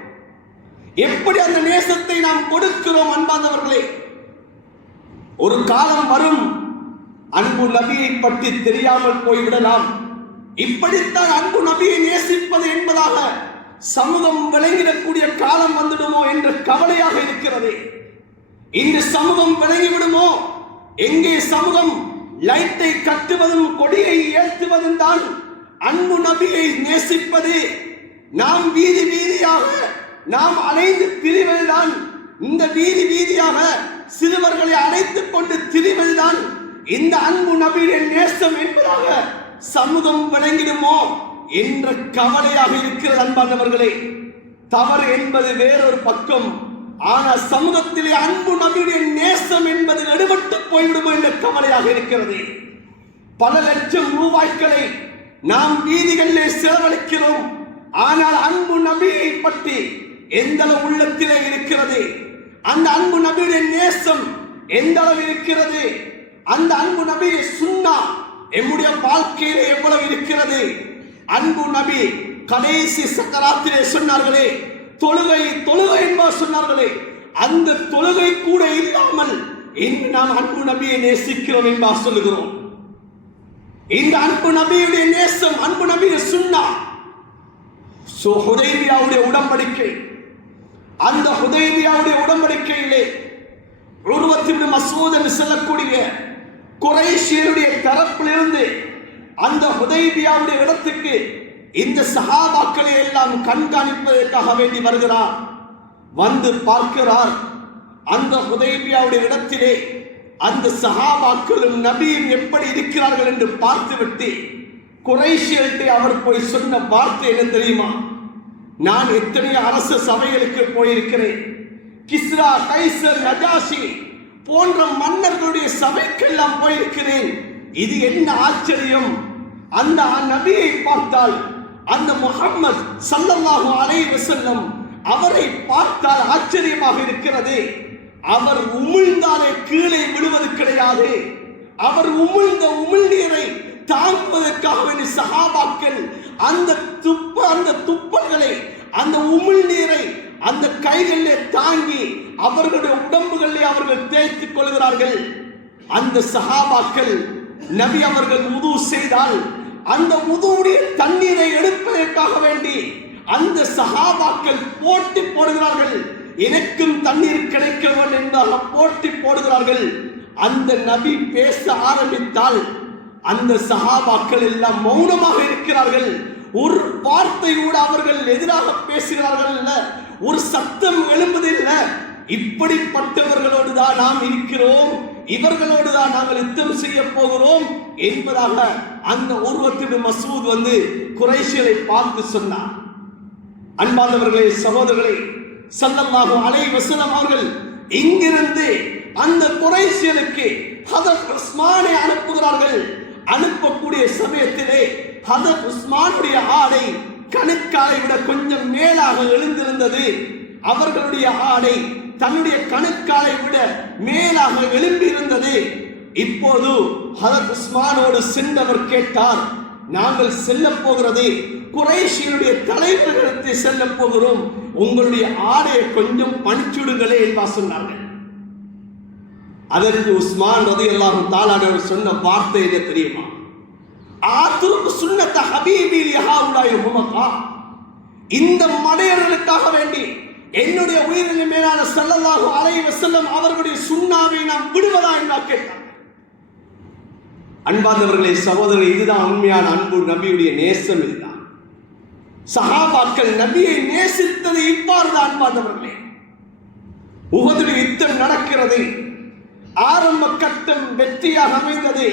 எப்படி அந்த நேசத்தை நாம் கொடுக்கிறோம்? அன்பானவர்களே, ஒரு காலம் வரும் அன்பு நபியை பற்றி தெரியாமல் போய்விடலாம். இப்படித்தான் அன்பு நபியை நேசிப்பது என்பதாக சமூகம் விளங்கிடக்கூடிய காலம் வந்துடுமோ என்ற கவலையாக இருக்கிறது. இந்த சமூகம் விளங்கிவிடுமோ? எங்கே சமூகம் லைட்டை கட்டுவதும் கொடியை ஏற்றுவதும் தான் அன்பு நபியை நேசிப்பது. நாம் வீதி வீதியாக நாம் அலைந்து திரிவதுதான், இந்த வீதி வீதியாக சிறுவர்களை அழைத்துக் கொண்டு திரிவதுதான் இந்த அன்பு நபியுடைய நேசம் என்பதாக சமூகம் விளங்கிடுமோ என்ற கவலையாக இருக்கிறது. அன்பானவர்களே, தவறு என்பது வேறொரு பக்கம், ஆனால் சமூகத்திலே அன்பு நபியுடைய நேசம் என்பது எடுபட்டு போய்விடுமோ என்ற கவலையாக இருக்கிறது. பல லட்சம் ரூபாய்களை நாம் வீதிகளிலே செலவழிக்கிறோம். ஆனால் அன்பு நபியை பற்றி எந்த அளவு உள்ளத்திலே இருக்கிறது? அந்த அன்பு நபியுடைய நேசம் எந்த அளவு இருக்கிறது? அந்த அன்பு நபியுடைய சுன்னா நம்முடைய வாழ்க்கையிலே எவ்வளவு இருக்கிறது? அன்பு நபி கடைசி சக்கராத்திலே சொன்னார்களே, தொழுகை தொழுகை என்பார் சொன்னார்களே, அந்த தொழுகை கூட இல்லாமல் இன்று நாம் அன்பு நபியை நேசிக்கிறோம் என்பார் சொல்லுகிறோம். இந்த அன்பு நபியுடைய நேசம், அன்பு நபியுடைய சுன்னா, ஹுதைபியாவுடைய உடன்படிக்கை, அந்த ஹுதைபியாவுடைய உடன்படிக்கையிலே உர்வத் இப்னு மஸ்ஊத் என்று சொல்லக்கூடிய குறைஷியருடைய தரப்பிலிருந்து அந்த ஹுதைபியாவுடைய இடத்துக்கு இந்த சஹாபாக்களை எல்லாம் கண்காணிப்பதற்காக வேண்டி வருகிறார். வந்து பார்க்கிறார், அந்த ஹுதைபியாவுடைய இடத்திலே அந்த சஹாபாக்களும் நபியும் எப்படி இருக்கிறார்கள் என்று பார்த்துவிட்டு குறைஷியர்கிட்ட அவர் போய் சொன்ன வார்த்தை என்ன தெரியுமா? நான் எத்தனை அரச சபைகளுக்கு போயிருக்கிறேன், கிஸ்ரா, கைசர், நஜாஷி போன்ற மன்னர்களுடைய சபைக்கெல்லாம் போயிருக்கிறேன். இது என்ன ஆச்சரியம்! அந்த நபியை பார்த்தால், அந்த முஹம்மது ஸல்லல்லாஹு அலைஹி வஸல்லம் அவரை பார்த்தால் ஆச்சரியமாக இருக்கிறது. அவர் உமிழ்ந்தாலே கீழே விழுவது கிடையாது. அவர் உமிழ்ந்த உமிழ்நீரை தாங்குவதற்காக வேண்டிய சஹாபாக்கள் அந்த துப்பல்களை, அந்த உமிழ்நீரை அந்த கைகளிலே தாங்கி அவர்களுடைய உடம்புகளிலே அவர்கள் தேய்த்துக் கொள்கிறார்கள். அந்த சஹாபாக்கள் நபி அவர்கள் உது செய்தால் அந்த உதுவுடைய தண்ணீரை எடுப்பதற்காக வேண்டி அந்த சஹாபாக்கள் போட்டி போடுகிறார்கள். எனக்கும் தண்ணீர் கிடைக்க வேண்டும் என்பதாக போட்டி போடுகிறார்கள். அந்த நபி பேச ஆரம்பித்தால் அந்த சஹாபாக்கள் எல்லாம் மௌனமாக இருக்கிறார்கள். ஒரு வார்த்தை கூட அவர்கள் எதிராக பேசுகிறார்கள் இல்ல, ஒரு சத்தம் எழும்புதில்லை. இப்படிப்பட்டவர்களோடு தான் நாம் இருக்கிறோம், இவர்களோடு தான் நாங்கள் யுத்தம் செய்ய போகிறோம் என்பதாக அந்த உர்வத் இப்னு மஸ்ஊத் வந்து குறைஷியரை பார்த்து சொன்னார். அன்பானவர்களே, சகோதரர்களே, ஸல்லல்லாஹு அலைஹி வஸல்லம் அவர்கள் இங்கிருந்து அந்த குறைஷியருக்கு ஹதரத் உஸ்மானை அனுப்புகிறார்கள். அனுப்பக்கூடிய சமயத்திலே ஹதரத் உஸ்மானுடைய ஆடை கணுக்காலை விட கொஞ்சம் மேலாக எழுந்திருந்தது. அவர்களுடைய ஆடை தன்னுடைய கணுக்காலை விட மேலாக எழும்பி இருந்தது. இப்போது ஹதரத் உஸ்மானோடு சென்றவர் கேட்டார், நாங்கள் செல்ல போகிறது குறைஷியருடைய தலைவர்களுக்கு செல்ல போகிறோம், உங்களுடைய ஆடையை கொஞ்சம் பணிச்சுடுங்களே என்பா சொன்னார்கள். அதற்கு உஸ்மான் ரலியல்லாஹு தஆலா அவர் சொன்ன வார்த்தை என்ன தெரியுமா? ஆத்ருக்கு சுன்னத ஹபீபி லிஹாவுலாய் ஹுமகா, இந்த மடையர்களுக்காக வேண்டி என்னுடைய உயிரின் மேலான ஸல்லல்லாஹு அலைஹி வஸல்லம் அவர்களுடைய சுன்னாவை நாம் விடுவதா என்று கேட்டார். அன்பார்ந்தவர்களே, சகோதரர்களே, இதுதான் உண்மையான அன்பு, நபியுடைய நேசம். இதுதான் சஹாபாக்கள் நபியை நேசித்தது இவ்வாறுதான். அன்பார்ந்தவர்களே, உஹதுடைய யுத்தம் நடக்கிறது. ஆரம்ப கட்டம் வெற்றியாக அமைந்தது.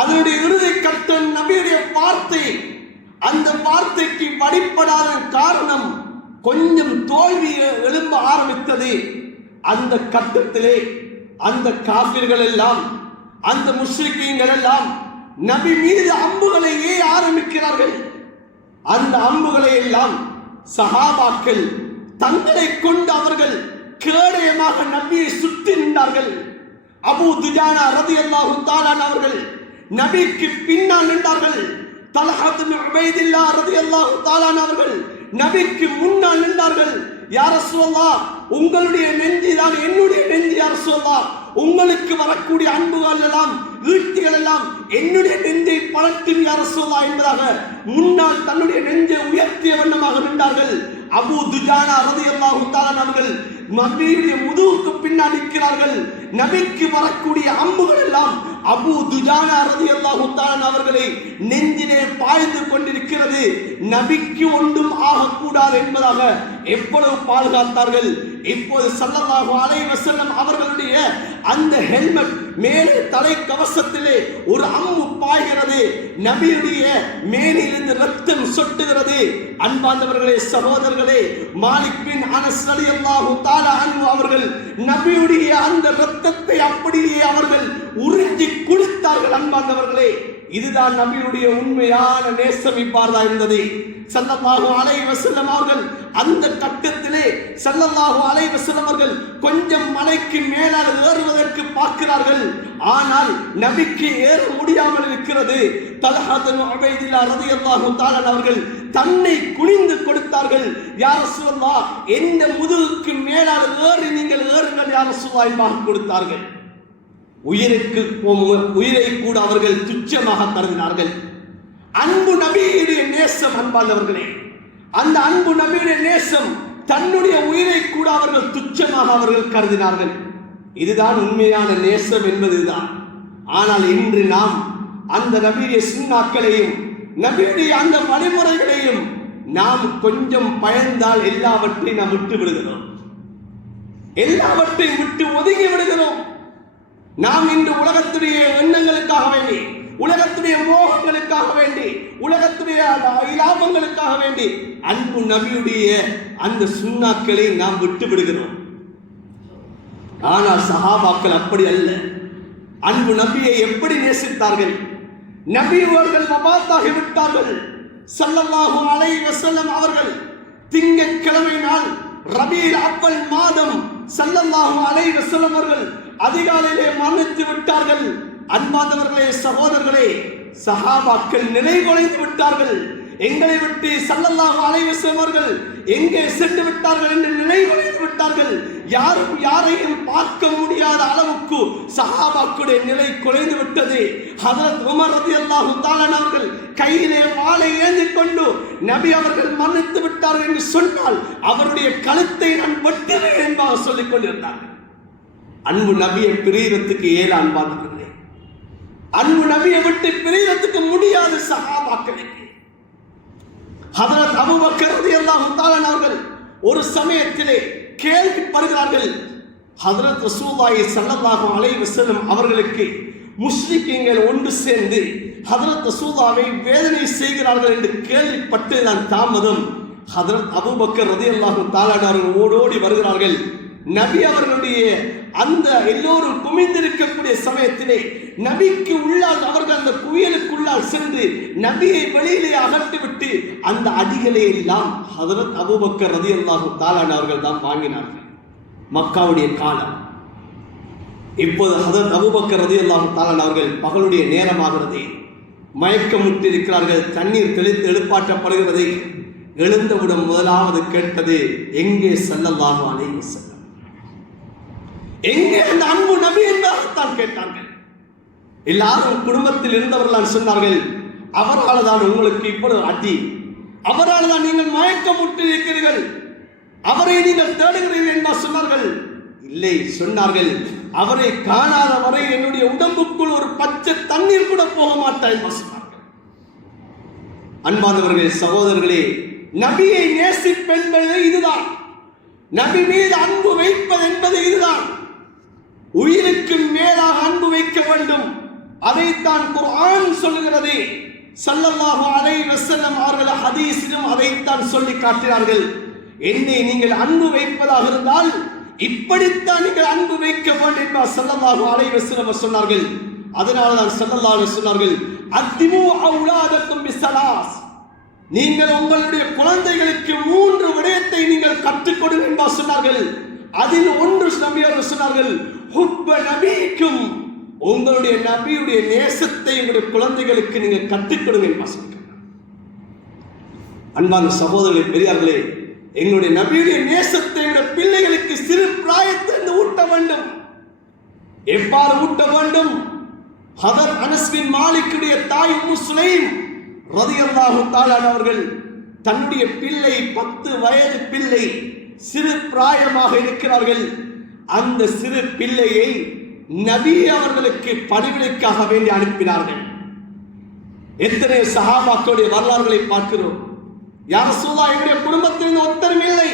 அதனுடைய இறுதி கட்டம் நபியுடைய வார்த்தை. அந்த வார்த்தைக்கு வழிபடாத காரணம் கொஞ்சம் தோல்வி எழும்ப ஆரம்பித்தது. அந்த கட்டத்திலே அந்த காபிர்கள் எல்லாம், அந்த முஸ்லிம்கள் எல்லாம் நபி மீது அம்புகளை ஆரம்பிக்கிறார்கள். அந்த அம்புகளை எல்லாம் சஹாபாக்கள் தங்களை கொண்டு அவர்கள் கேடயமாக நபியை சுற்றி நின்றார்கள். அபூ துஜானா ரலியல்லாஹு தஆலா அவர்கள் நபிக்கு பின்னால் நின்றார்கள். தல்ஹா இப்னு உபைதுல்லாஹ் ரலியல்லாஹு தஆலா அவர்கள் நபிக்கு முன்னால் நின்றார்கள். யா ரசூலல்லாஹ், உங்களுடைய நெஞ்சு தான் என்னுடைய நெஞ்சு. யா ரசூலல்லாஹ், உங்களுக்கு வரக்கூடிய அன்புகள் எல்லாம், ஈட்டிகள் எல்லாம் என்னுடைய நெஞ்சை பலட்டும் யா ரசூலல்லாஹ் என்பதாக முன்னால் தன்னுடைய நெஞ்சை உயர்த்திய வண்ணமாக நின்றார்கள். அபூ துஜானா ரலியல்லாஹு தஆலா அவர்கள் நபியுடைய முதுகுக்கு பின்னால் நிற்கிறார்கள். நபிக்கு வரக்கூடிய அம்புகள் எல்லாம் அபூ துஜானா ரலியல்லாஹு தஆலா அவர்களை நெஞ்சிலே பாய்ந்து கொண்டிருக்கிறது. நபிக்கு ஒன்றும் ஆகக்கூடாது என்பதாக எவ்வளவு பாதுகாத்தார்கள். இப்போது ஸல்லல்லாஹு அலைஹி வஸல்லம் அவர்களுடைய அந்த ஹெல்மெட் மேலே தலை கவசத்திலே ஒரு அம்பு பாய்கிறது. நபியுடைய மேனிலிருந்து ரத்தம் சொட்டுகிறது. அன்பார்ந்தவர்களே, சகோதரர்களே, மாலிக் பின் அனஸ் ரலியல்லாஹு தஆலா அன்ஹு அவர்கள் நபியுடைய அந்த ரத்தத்தை அப்படியே அவர்கள் உறிஞ்சி குடித்தார்கள். அன்பார்ந்தவர்களே, இதுதான் நபியுடைய உண்மையான நேசம். இவ்வாறுதான் இருந்தது. ஸல்லல்லாஹு அலைஹி வஸல்லம் அவர்கள் அந்த கட்டத்திலே ஸல்லல்லாஹு அலைஹி வஸல்லம் அவர்கள் கொஞ்சம் மலைக்கு மேலால் ஏறுவதற்கு பார்க்கிறார்கள். ஆனால் நபிக்கு ஏற முடியாமல் இருக்கிறது. தல்ஹா இப்னு உபைதுல்லாஹ் ரலியல்லாஹு தஆலா அவர்கள் தன்னை குனிந்து கொடுத்தார்கள். யா ரசூலல்லாஹ், எந்த முதுகுக்கு மேலால் ஏறி நீங்கள் ஏறுங்கள் யா ரசூலல்லாஹ் என்பதாக கொடுத்தார்கள். உயிரை கூட அவர்கள் துச்சமாக கருதினார்கள். அன்பு நபியுடைய நேசம். அன்பார்ந்தவர்களே, அந்த அன்பு நபியுடைய நேசம், தன்னுடைய உயிரை கூட அவர்கள் துச்சமாக அவர்கள் கருதினார்கள். இதுதான் உண்மையான நேசம் என்பதுதான். ஆனால் இன்று நாம் அந்த நபியுடைய சுன்னாக்களையும் நபியுடைய அந்த வழிமுறைகளையும் நாம் கொஞ்சம் பயந்தால் எல்லாவற்றையும் நாம் விட்டு விடுகிறோம். எல்லாவற்றையும் விட்டு ஒதுங்கி விடுகிறோம். நாம் இன்று உலகத்துடைய எண்ணங்களுக்காக வேண்டி, உலகத்துடைய மோகங்களுக்காக வேண்டி, உலகத்துடைய லாபங்களுக்காக வேண்டி அன்பு நபியுடைய அந்த சுன்னாக்களை நாம் விட்டு விடுகிறோம். ஆனால் சஹாபாக்கள் அப்படி அல்ல. அன்பு நபியை எப்படி நேசித்தார்கள்! நபி அவர்கள் வஃபாத்தாகி விட்டார்கள். ஸல்லல்லாஹு அலைஹி வஸல்லம் அவர்கள் திங்கட்கிழமை நாள் ரபீல் அவ்வல் மாதம் ஸல்லல்லாஹு அலைஹி வஸல்லம் அவர்கள் அதிகாலையிலே மரணித்து விட்டார்கள். அன்பார்ந்தவர்களே, சகோதரர்களே, சஹாபாக்கள் நிலை குலைந்து விட்டார்கள். எங்களை விட்டு ஸல்லல்லாஹு அலைஹி வஸல்லம் அவர்கள் எங்கே சென்று விட்டார்கள் என்று நிலை குலைந்து விட்டார்கள். யாரும் யாரையும் பார்க்க முடியாத அளவுக்கு சஹாபாக்களுடைய நிலை குலைந்து விட்டது. ஹஜ்ரத் உமர் ரலியல்லாஹு தஆலா அவர்கள் கையிலே வாளை ஏந்தி கொண்டு நபி அவர்கள் மரணித்து விட்டார்கள் என்று சொன்னால் அவருடைய கழுத்தை நான் வெட்டுவேன் என்பதாக சொல்லிக் கொண்டிருந்தார்கள். அன்பு நபியை பிரியறதுக்கு ஏழு. அன்பார்ந்தவர்களே, அன்பு நபியை விட்டு பிரியறதுக்கு முடியாது சஹாபாக்களுக்கு. ஹஜ்ரத் அபூபக்கர் ரலியல்லாஹு தஆலா அவர்கள் ஒரு சமயத்திலே கேள்விப்படுகிறார்கள். ஹஜ்ரத் ரசூலுல்லாஹி ஸல்லல்லாஹு அலைஹி வஸல்லம் அவர்களுக்கு முஸ்லிம்கள் ஒன்று சேர்ந்து ஹஜ்ரத் ரசூலுல்லாஹை வேதனை செய்கிறார்கள் என்று கேள்விப்பட்டதுதான் தாமதம். ஹஜ்ரத் அபூபக்கர் ரலியல்லாஹு தஆலா அவர்கள் ஓடோடி வருகிறார்கள். நபி அவர்களுடைய அந்த எல்லோரும் குமிந்திருக்கக்கூடிய சமயத்திலே நபிக்கு உள்ளால் அவர்கள் அந்த குயலுக்குள்ளால் சென்று நபியை வெளியிலே அகற்றிவிட்டு அந்த அடிகளை எல்லாம் ஹஜ்ரத் அபூபக்கர் ரலியல்லாஹு தஆலா அவர்கள் தான் வாங்கினார்கள். மக்காவுடைய காலம். இப்போது ஹஜ்ரத் அபூபக்கர் ரலியல்லாஹு தஆலா அவர்கள் பகலுடைய நேரமாகிறது. மயக்கமுற்று இருக்கிறார்கள். தண்ணீர் தெளித்து எழுப்பாற்றப்படுகிறது. எழுந்தவுடன் முதலாவது கேட்டது, எங்கே ஸல்லல்லாஹு அலைஹி வஸல்லம்? எங்கே அந்த அன்பு நபி என்பதாகத்தான் கேட்டார்கள். எல்லாரும் குடும்பத்தில் இருந்தவர்கள் சொன்னார்கள், அவரால் தான் உங்களுக்கு இவ்வளவு அடி, அவரால் தான் நீங்கள் மயக்கமுட்டு இருக்கிறீர்கள், அவரை நீங்கள் தேடுகிறீர்கள் என்பா சொன்னார்கள். இல்லை, சொன்னார்கள், அவரை காணாத வரை என்னுடைய உடம்புக்குள் ஒரு பச்சை தண்ணீர் கூட போக மாட்டாய் என்பா சொன்னார்கள். அன்பானவர்களே, சகோதரர்களே, நபியை நேசிப்பென்பது இதுதான். நபி மீது அன்பு வைப்பது என்பது இதுதான். உயிருக்கு மேலாக அன்பு வைக்க வேண்டும். அதைத்தான் குர்ஆன் சொல்லுகிறது. ஸல்லல்லாஹு அலைஹி வஸல்லம் அவர்கள் ஹதீஸிலும் அதைத்தான் சொல்லி காட்டினார்கள். என்னை நீங்கள் அன்பு வைப்பதாக இருந்தால் இப்படித்தான் நீங்கள் அன்பு வைக்க வேண்டும் என்று ஸல்லல்லாஹு அலைஹி வஸல்லம் சொன்னார்கள். அதனால்தான் ஸல்லல்லாஹு அலைஹி சொன்னார்கள், அத்திமு அவுலாதக்கும் பிஸலாஸ், நீங்கள் உங்களுடைய குழந்தைகளுக்கு 3 விடயத்தை நீங்கள் கற்றுக் கொடுங்கள் என்று சொன்னார்கள். அதில் ஒன்று நபியர்கள் சொன்னார்கள், ஹுப்ப நபிக்கும், உங்களுடைய நபியுடைய நேசத்தை உங்களுடைய குழந்தைகளுக்கு நீங்கள் கற்றுக் கொடுங்க என்று சொன்னார்கள். அன்பான சகோதரர்களே, பெரியார்களே, எங்களுடைய நபியுடைய நேசத்தை பிள்ளைகளுக்கு சிறு பிராயத்திலிருந்து ஊட்ட வேண்டும். எவ்வாறு ஊட்ட வேண்டும்? ஹதரத் அனஸ் பின் மாலிக்குடைய தாய் உம்மு சுலைம் ரலியல்லாஹு தஆலா அவர்கள் தன்னுடைய பிள்ளை 10 வயது பிள்ளை சிறு பிராயமாக இருக்கிறார்கள். அந்த சிறு பிள்ளையை நபி அவர்களுக்கு பணிவிடைக்காக வேண்டி அனுப்பினார்கள். எத்தனை சஹாபாக்களுடைய வரலாறுகளை பார்க்கிறோம். யா ரசூலுல்லாஹ், என்னுடைய குடும்பத்தில் ஒருத்தரும் இல்லை,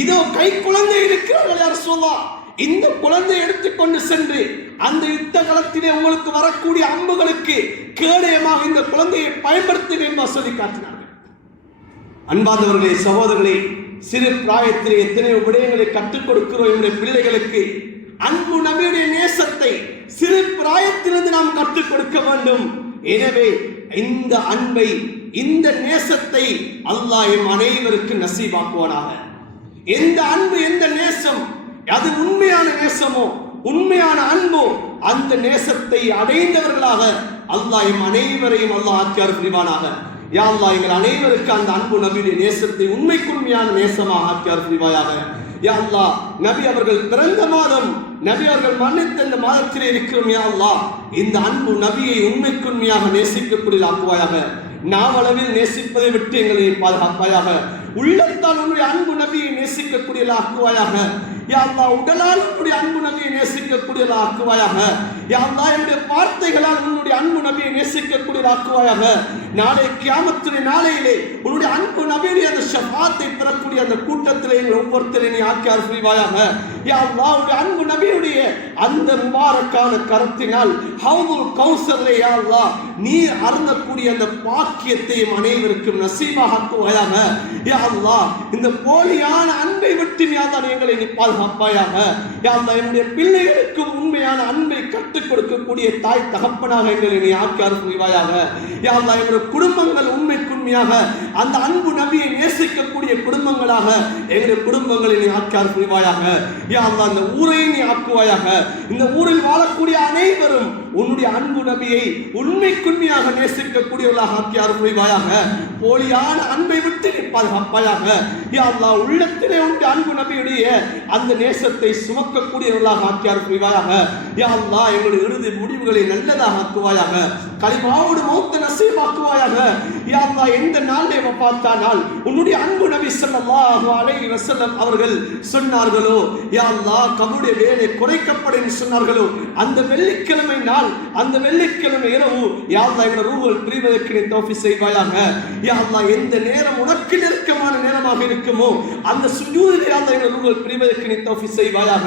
இதோ கை குழந்தை இருக்கிறார்கள் யா ரசூலுல்லாஹ், இந்த குழந்தையை எடுத்துக்கொண்டு சென்று அந்த யுத்த களத்திலே உங்களுக்கு வரக்கூடிய அம்புகளுக்கு கேடயமாக இந்த குழந்தையை பயன்படுத்துகிறேன் என்று சொல்லி காட்டினார்கள். அன்பார்ந்தவர்களே, சகோதரர்களே, சிறு பிராயத்திலே எத்தனையோ விடயங்களை கற்றுக் கொடுக்கிறோம். என்னுடைய பிள்ளைகளுக்கு அன்பு நபியுடைய நேசத்தை சிறு பிராயத்திலிருந்து நாம் கற்றுக் கொடுக்க வேண்டும். எனவே இந்த அன்பை, இந்த நேசத்தை அல்லாஹ் எம் அனைவருக்கு நசீபாக்குவானாக. எந்த அன்பு, எந்த நேசம் அது உண்மையான நேசமோ, உண்மையான அன்போ, அந்த நேசத்தை அடைந்தவர்களாக அல்லாஹ் எம் அனைவரையும் அல்லாஹ் ஆக்கியார் புரிவானாக. யா அல்லாஹ், எங்கள் அனைவருக்கு அந்த அன்பு நபியுடைய நேசத்தை உண்மைக்குண்மையான நேசமாக ஆக்கியார் புரிவாயாக. யா அல்லாஹ், நபி அவர்கள் பிறந்த மாதம், நபி அவர்கள் மன்னித்த இந்த மாதத்திலே இருக்கிறோம். யா அல்லாஹ், இந்த அன்பு நபியை உண்மைக்குண்மையாக நேசிக்கக்கூடிய ஆக்குவாயாக. நாவளவில் நேசிப்பதை விட்டு எங்களை பாதுகாப்பாயாக. உள்ளத்தால் உன்னுடைய அன்பு நபியை நேசிக்கக்கூடிய ஆக்குவாயாக. யா அல்லாஹ், உடலால் உன்னுடைய அன்பு நபியை நேசிக்கக்கூடிய ஆக்குவாயாக. யா அல்லாஹ், என்னுடைய வார்த்தைகளால் உன்னுடைய அன்பு நபியை நேசிக்கக்கூடிய ஆக்குவாயாக. நாளை கியாமத்துடைய நாளையிலே உன்னுடைய அன்பு நபியுடைய அந்த ஷஃபாத்தை பெறக்கூடிய அந்த கூட்டத்திலே எங்கள் ஒவ்வொருத்தரை நீ ஆக்கியார் புரிவாயாக. யா அல்லாஹ், உன்னுடைய அன்பு நபியுடைய அந்த முபாரக்கான கரத்தினால் ஹவுதுல் கௌசர்லே யா அல்லாஹ் நீர் அருந்தக்கூடிய அந்த பாக்கியத்தையும் அனைவருக்கும் நசீபாக ஆக்குவாயாக. யா அல்லாஹ், இந்த போலியான அன்பை விட்டு யா அல்லாஹ் எங்களை நீ பாதுகாப்பாயாக. யா அல்லாஹ், என்னுடைய பிள்ளைகளுக்கும் உண்மையான அன்பை கற்றுக் கொடுக்கக்கூடிய தாய் தகப்பனாக எங்களை நீ ஆக்கியார் புரிவாயாக. யா அல்லாஹ், எங்களுடைய குடும்பங்கள் உண்மைக்குண்மையாக அந்த அன்பு நபியை நேசிக்கக்கூடிய குடும்பங்களாக எங்களுடைய குடும்பங்களை நீ ஆக்கியார் புரிவாயாக. யா அல்லாஹ், இந்த ஊரை நீ ஆக்குவாயாக. இந்த ஊரில் வாழக்கூடிய அனைவரும் உன்னுடைய அன்பு நபியை உண்மைக்குண்மையாக நேசிக்கக்கூடியவர்களாக ஆக்கியார் புரிவாயாக. போலியான அன்பை விட்டு நீ பாதுகாப்பாயாக. யா அல்லாஹ், உள்ளத்திலே உன்னுடைய அன்பு நபியுடைய அந்த நேசத்தை சுமக்கக்கூடியவர்களாக ஆக்கியார் புரிவாயாக. யா அல்லாஹ், எங்களுடைய இறுதி முடிவுகளை நல்லதாக ஆக்குவாயாக. கலிமாவோடு மௌத்த நசீபாக்குவாயாக. யா அல்லாஹ், எந்த நாளே வஃபாத்தானால் உன்னுடைய அன்பு நபி ஸல்லல்லாஹு அலைஹி வஸல்லம் அவர்கள் சொன்னார்களோ, யா அல்லாஹ், கபருடைய வேலை குறைக்கப்படும் சொன்னார்களோ, அந்த வெள்ளிக்கிழமை நாள், அந்த வெள்ளிக்கிழமை இரவு யா அல்லாஹ் எங்கள் ரூஹுல் பிரிவதற்கு நீ தௌஃபீக் செய்வாயாக. யா அல்லாஹ், எந்த நேரம் உனக்கு நெருக்கமான நேரமாக இருக்குமோ அந்த சுஜூதிலே யா அல்லாஹ் எங்கள் ரூஹுல் பிரிவதற்கு நீ தௌஃபீக் செய்வாயாக.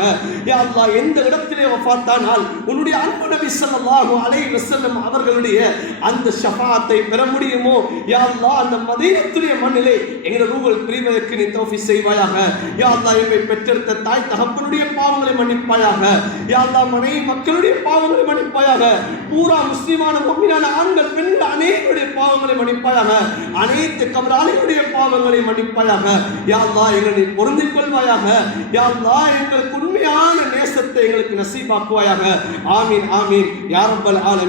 யா அல்லாஹ், எந்த இடத்திலே வஃபாத்தானால் உன்னுடைய அன்பு நபி ஸல்லல்லாஹு அலைஹி வஸல்லம் அவர்களுடைய அந்த ஷஃபாஅத்தை பெற முடியுமோ, யா அல்லாஹ், அந்த மதீனத்துடைய மண்ணிலே எங்கள் ரூஹுல் பிரிவதற்கு நீ தௌஃபீக் செய்வாயாக. யா அல்லாஹ், எம்மை பெற்றெடுத்த தாய் தகப்பனுடைய பாவங்களை மன்னிப்பாயாக. யா அல்லாஹ், மனைவி மக்களுடைய பாவங்களை மன்னிப்பாயாக. பூரா முஸ்லிமான முஃமினான ஆண்கள் பெண்கள் அனைவருடைய பாவங்களை மன்னிப்பாயாக. அனைத்து கபராளிகளுடைய பாவங்களை மன்னிப்பாயாக. யா அல்லாஹ், எங்களை பொருந்திக் கொள்வாயாக. யா அல்லாஹ், எங்களுக்கு உண்மையான நேசத்தை எங்களுக்கு நசீபாக்குவாயாக. ஆமீன், ஆமீன் யா ரப்பல் ஆலமீன்.